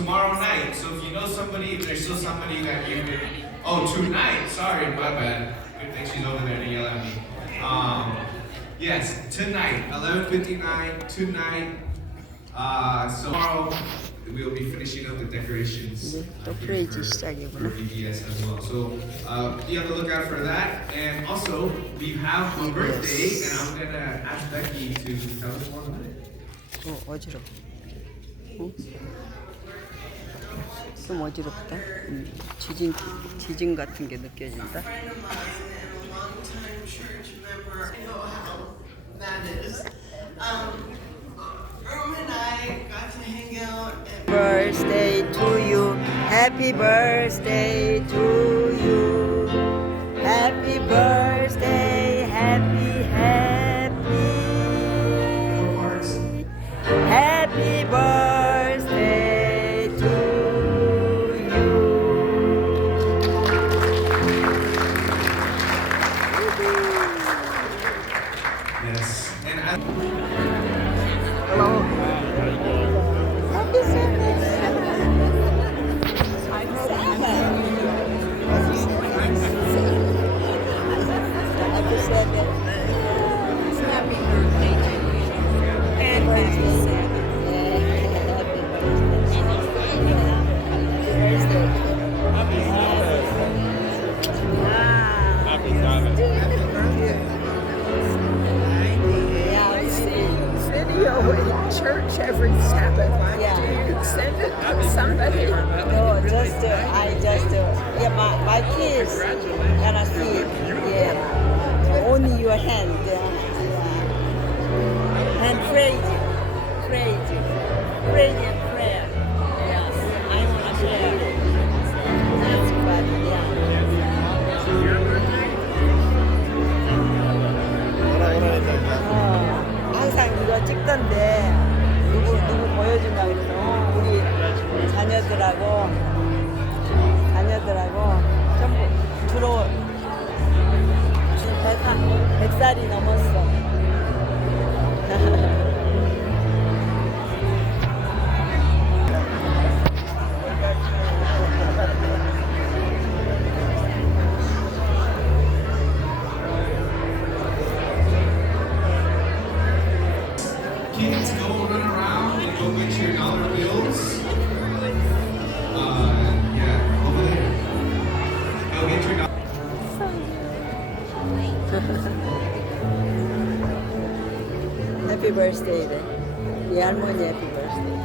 tomorrow night. So if you know somebody, if there's still somebody that you could, oh, tonight, sorry, my bad. Good thing she's over there to yell at me. Yes, tonight, 11:59, tonight. So tomorrow we'll be finishing up the decorations 또 for 프레이즈 시작이구나. BBS as well. So be on the lookout for that. And also, we have a birthday, and I'm gonna ask Becky to tell us more about it. 어지럽. 좀 어지럽다. 지진 같은 게 느껴진다. Birthday to you, happy birthday to you, happy birthday, happy birthday to you. Yes. And Hello. Happy church every Sabbath. Yeah. Do you send it to somebody? No, my kids gonna see it. Yeah, only your hand. Yeah. And praise and prayer. Yes, I wanna pray. That's what. Yeah. 항상 이거 찍던데 누구 보여준다 그래서 우리 자녀들하고 전부 주로 100살이 넘었어. kids, go run around and go get your dollar bills. Yeah, over there. Go get your dollar. Happy birthday. 이 할머니 happy birthday.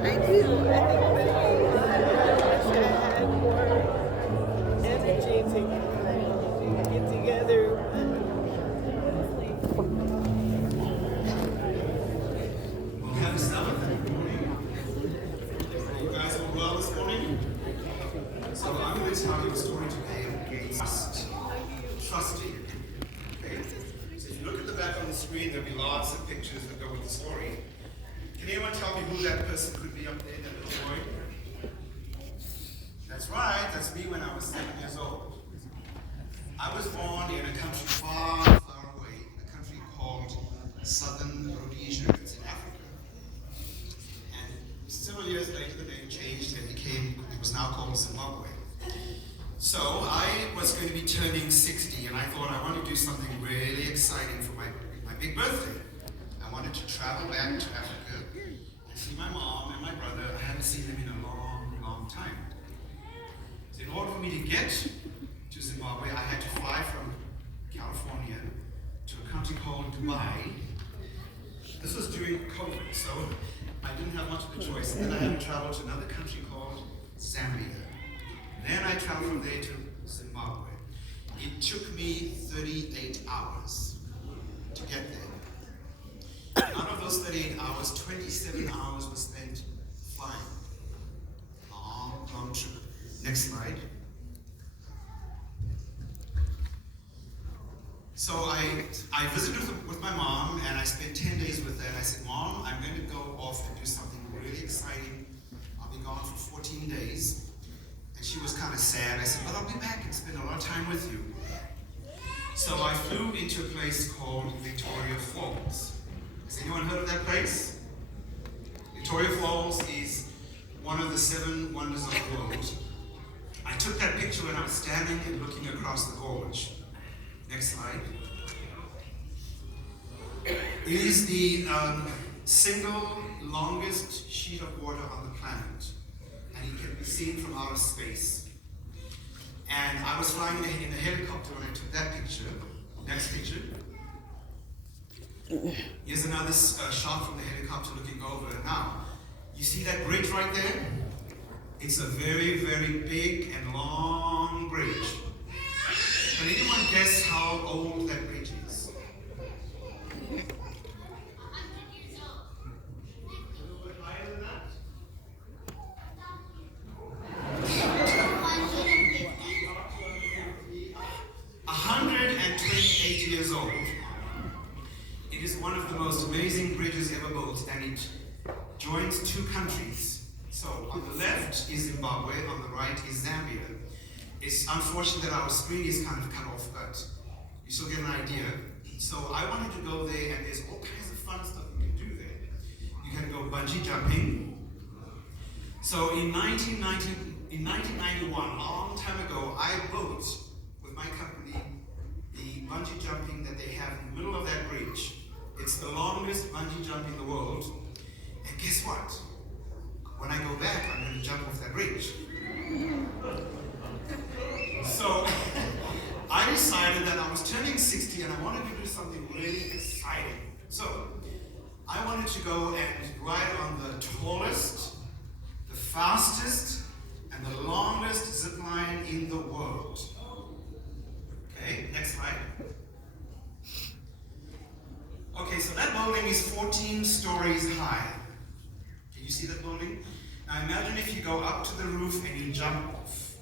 Thank you. I had more energy to get together. We'll have a salad. You guys all well this morning? So I'm going to tell you a story today against trusting. Okay? So if you look at the back on the screen, there'll be lots of pictures that go with the story. Can anyone tell me who that person could be up there, that little boy? That's right, that's me when I was 7 years old. I was born in a country far, far away, a country called Southern Rhodesia. It's in Africa. And several years later, the name changed and it was now called Zimbabwe. So I was going to be turning 60, and I thought I want to do something really exciting for my big birthday. I wanted to travel back to Africa and see my mom and my brother. I hadn't seen them in a long, long time. So in order for me to get to Zimbabwe, I had to fly from California to a country called Dubai. This was during COVID, so I didn't have much of a choice. And then I had to travel to another country called Zambia. Then I traveled from there to Zimbabwe. It took me 38 hours to get there. None of those 38 hours, 27 hours was spent flying. Long, long trip. Next slide. So I visited with my mom, and I spent 10 days with her, and I said, Mom, I'm going to go off and do something really exciting. I'll be gone for 14 days. And she was kind of sad. I said, but I'll be back and spend a lot of time with you. So I flew into a place called Victoria Falls. Has anyone heard of that place? Victoria Falls is one of the 7 wonders of the world. I took that picture when I was standing and looking across the gorge. Next slide. It is the single longest sheet of water on the planet, and it can be seen from outer space. And I was flying in a helicopter when I took that picture. Next picture. Here's another shot from the helicopter looking over. Now, you see that bridge right there? It's a very, very big and long bridge. Can anyone guess how old that bridge is? 100 years old. A little bit higher than that? 128 years old. It is one of the most amazing bridges ever built, and it joins 2 countries. So on the left is Zimbabwe, on the right is Zambia. It's unfortunate that our screen is kind of cut off, but you still get an idea. So I wanted to go there, and there's all kinds of fun stuff you can do there. You can go bungee jumping. So in 1991, a long time ago, I built with my company the bungee jumping that they have in the middle of that bridge. It's the longest bungee jump in the world. And guess what? When I go back, I'm going to jump off that bridge. So I decided that I was turning 60 and I wanted to do something really exciting. So I wanted to go and ride on the tallest, the fastest, and the longest zip line in the world. Okay, next slide. Okay, so that building is 14 stories high. Can you see that building? Now imagine if you go up to the roof and you jump off.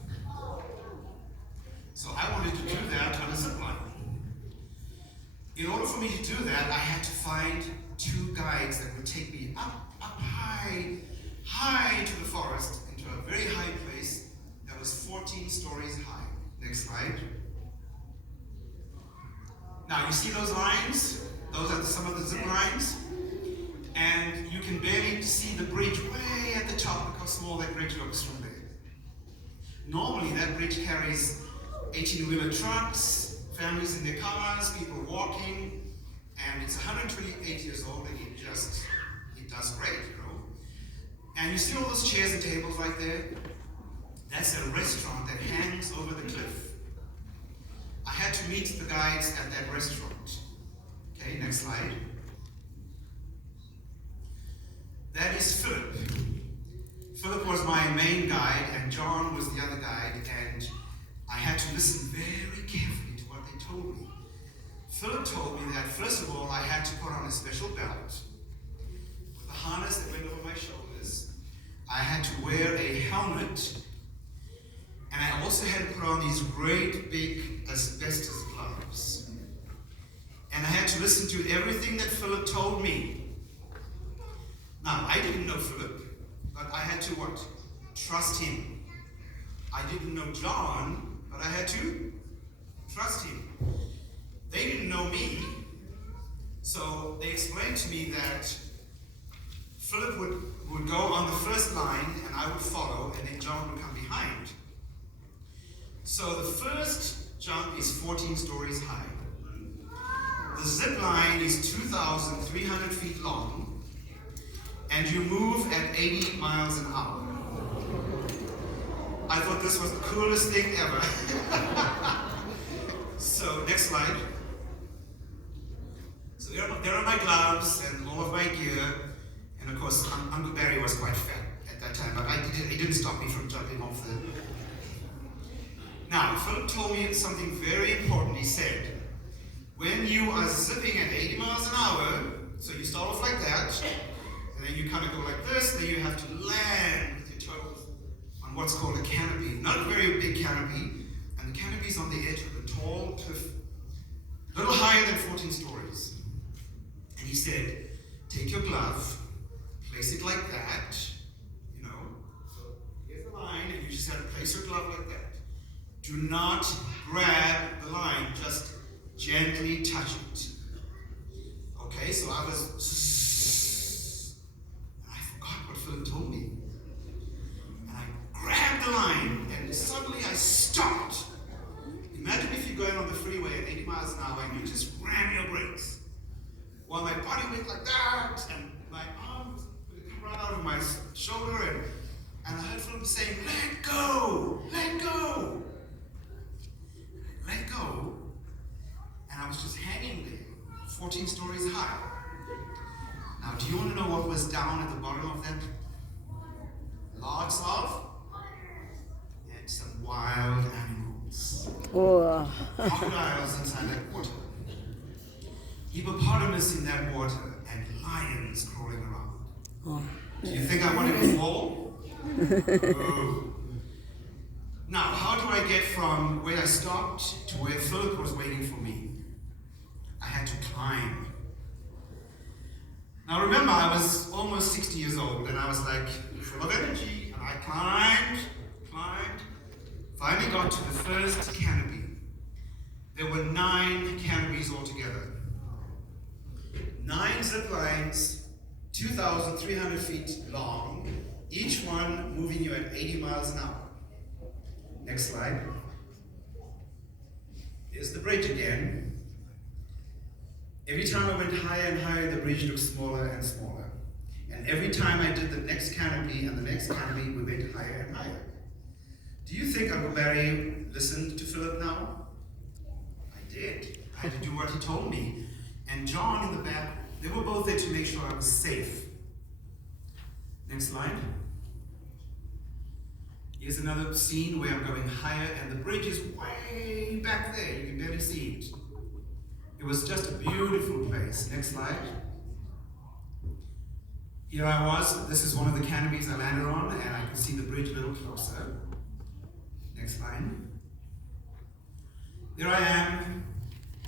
So I wanted to do that on a zip line. In order for me to do that, I had to find 2 guides that would take me up high, high into the forest, into a very high place that was 14 stories high. Next slide. Now you see those lines? Those are some of the zip lines. And you can barely see the bridge way at the top. Look how small that bridge looks from there. Normally that bridge carries 18-wheeler trucks, families in their cars, people walking, and it's 128 years old, and it does great, you know. And you see all those chairs and tables right there? That's a restaurant that hangs over the cliff. I had to meet the guides at that restaurant. Okay, next slide. That is Philip. Philip was my main guide, and John was the other guide, and I had to listen very carefully to what they told me. Philip told me that, first of all, I had to put on a special belt with a harness that went over my shoulders. I had to wear a helmet, and I also had to put on these great big asbestos gloves. And I had to listen to everything that Philip told me. Now, I didn't know Philip, but I had to what? Trust him. I didn't know John, but I had to trust him. They didn't know me, so they explained to me that Philip would go on the first line, and I would follow, and then John would come behind. So the first jump is 14 stories high. The zip line is 2,300 feet long, and you move at 80 miles an hour. I thought this was the coolest thing ever. So, next slide. So there are my gloves and all of my gear, and of course Uncle Barry was quite fat at that time, but it didn't stop me from jumping off the... Now, Philip told me something very important. He said, when you are zipping at 80 miles an hour, so you start off like that, you kind of go like this, then you have to land with your toes on what's called a canopy. Not a very big canopy, and the canopy is on the edge of a tall cliff, a little higher than 14 stories. And he said, take your glove, place it like that, you know. So here's the line, and you just have to place your glove like that. Do not grab the line, just gently touch it. Okay, so I was, and I forgot what Philip told me. And I grabbed the line, and suddenly I stopped. Imagine if you're going on the freeway at 80 miles an hour and you just ram your brakes. Well, my body went like that, and my arm would come right out of my shoulder, and I heard Philip saying, let go, let go. Let go, and I was just hanging there, 14 stories high. Now, do you want to know what was down at the bottom of that? Lots of and some wild animals. Oh. Crocodiles inside that water. Hippopotamus in that water, and lions crawling around. Oh. Do you think I wanted to fall? Oh. Now, how do I get from where I stopped to where Philip was waiting for me? I had to climb. Now remember, I was almost 60 years old, and I was like full of energy, and I climbed, finally got to the first canopy. There were 9 canopies altogether. 9 zip lines, 2,300 feet long, each one moving you at 80 miles an hour. Next slide. Here's the bridge again. Every time I went higher and higher, the bridge looked smaller and smaller. And every time I did the next canopy and the next canopy, we went higher and higher. Do you think Uncle Barry listened to Philip now? I did. I had to do what he told me. And John in the back, they were both there to make sure I was safe. Next slide. Here's another scene where I'm going higher, and the bridge is way back there. You can barely see it. It was just a beautiful place. Next slide. Here I was. This is one of the canopies I landed on, and I could see the bridge a little closer. Next slide. There I am,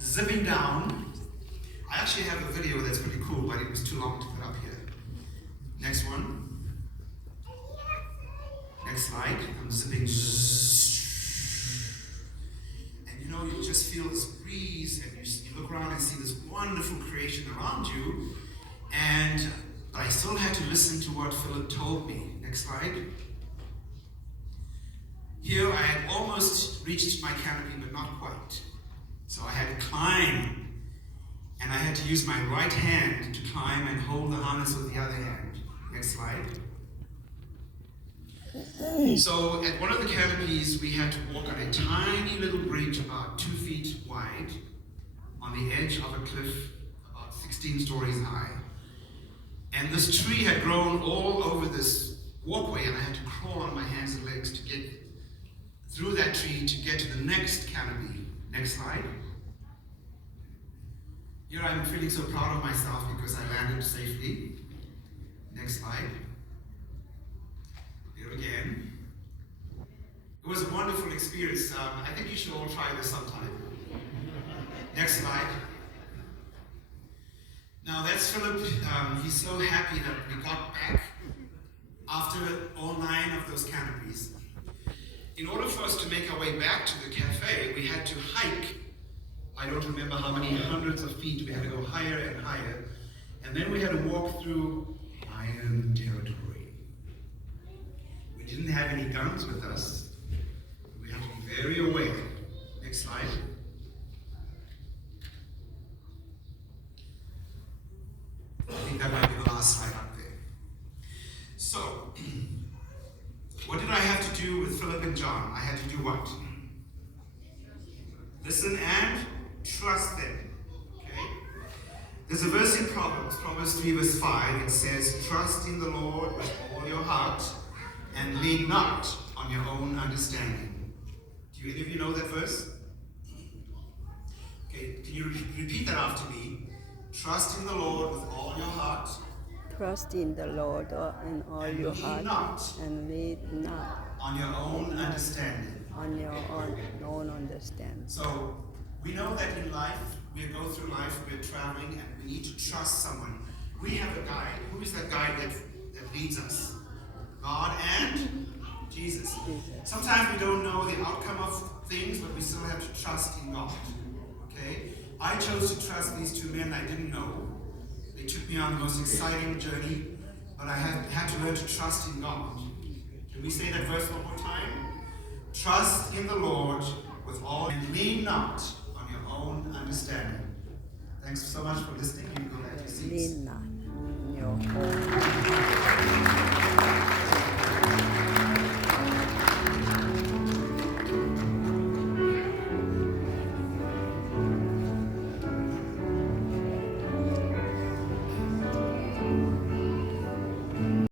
zipping down. I actually have a video that's pretty cool, but it was too long to put up here. Next one. Next slide. I'm zipping. And you know, you just feel this breeze, and you look around and see this wonderful creation around you. But I still had to listen to what Philip told me. Next slide. Here I had almost reached my canopy, but not quite. So I had to climb, and I had to use my right hand to climb and hold the harness with the other hand. Next slide. So at one of the canopies, we had to walk on a tiny little bridge about 2 feet wide on the edge of a cliff about 16 stories high. And this tree had grown all over this walkway, and I had to crawl on my hands and legs to get through that tree to get to the next canopy. Next slide. Here I'm feeling so proud of myself because I landed safely. Next slide. Here again. It was a wonderful experience. I think you should all try this sometime. Next slide. Now that's Philip. He's so happy that we got back after all 9 of those canopies. In order for us to make our way back to the cafe, we had to hike. I don't remember how many hundreds of feet. We had to go higher and higher. And then we had to walk through iron territory. We didn't have any guns with us. We had to be very aware. Next slide. I think that might be the last slide up there. So, what did I have to do with Philip and John? I had to do what? Listen and trust them. Okay? There's a verse in Proverbs 3 verse 5. It says, trust in the Lord with all your heart and lean not on your own understanding. Do any of you know that verse? Okay, can you repeat that after me? Trust in the Lord with all your heart Trust in the Lord in all And your lean heart, not and lead not on your own understanding. on your own understanding. So we know that in life, we go through life, we're traveling, and we need to trust someone. We have a guide. Who is that guide that leads us? God and Jesus. Sometimes we don't know the outcome of things, but we still have to trust in God. Okay? I chose to trust these two men I didn't know. They took me on the most exciting journey, but I had to learn to trust in God. Can we say that verse one more time? Trust in the Lord with all and lean not on your own understanding. Thanks so much for listening. You can go back to your seats. Lean not on your own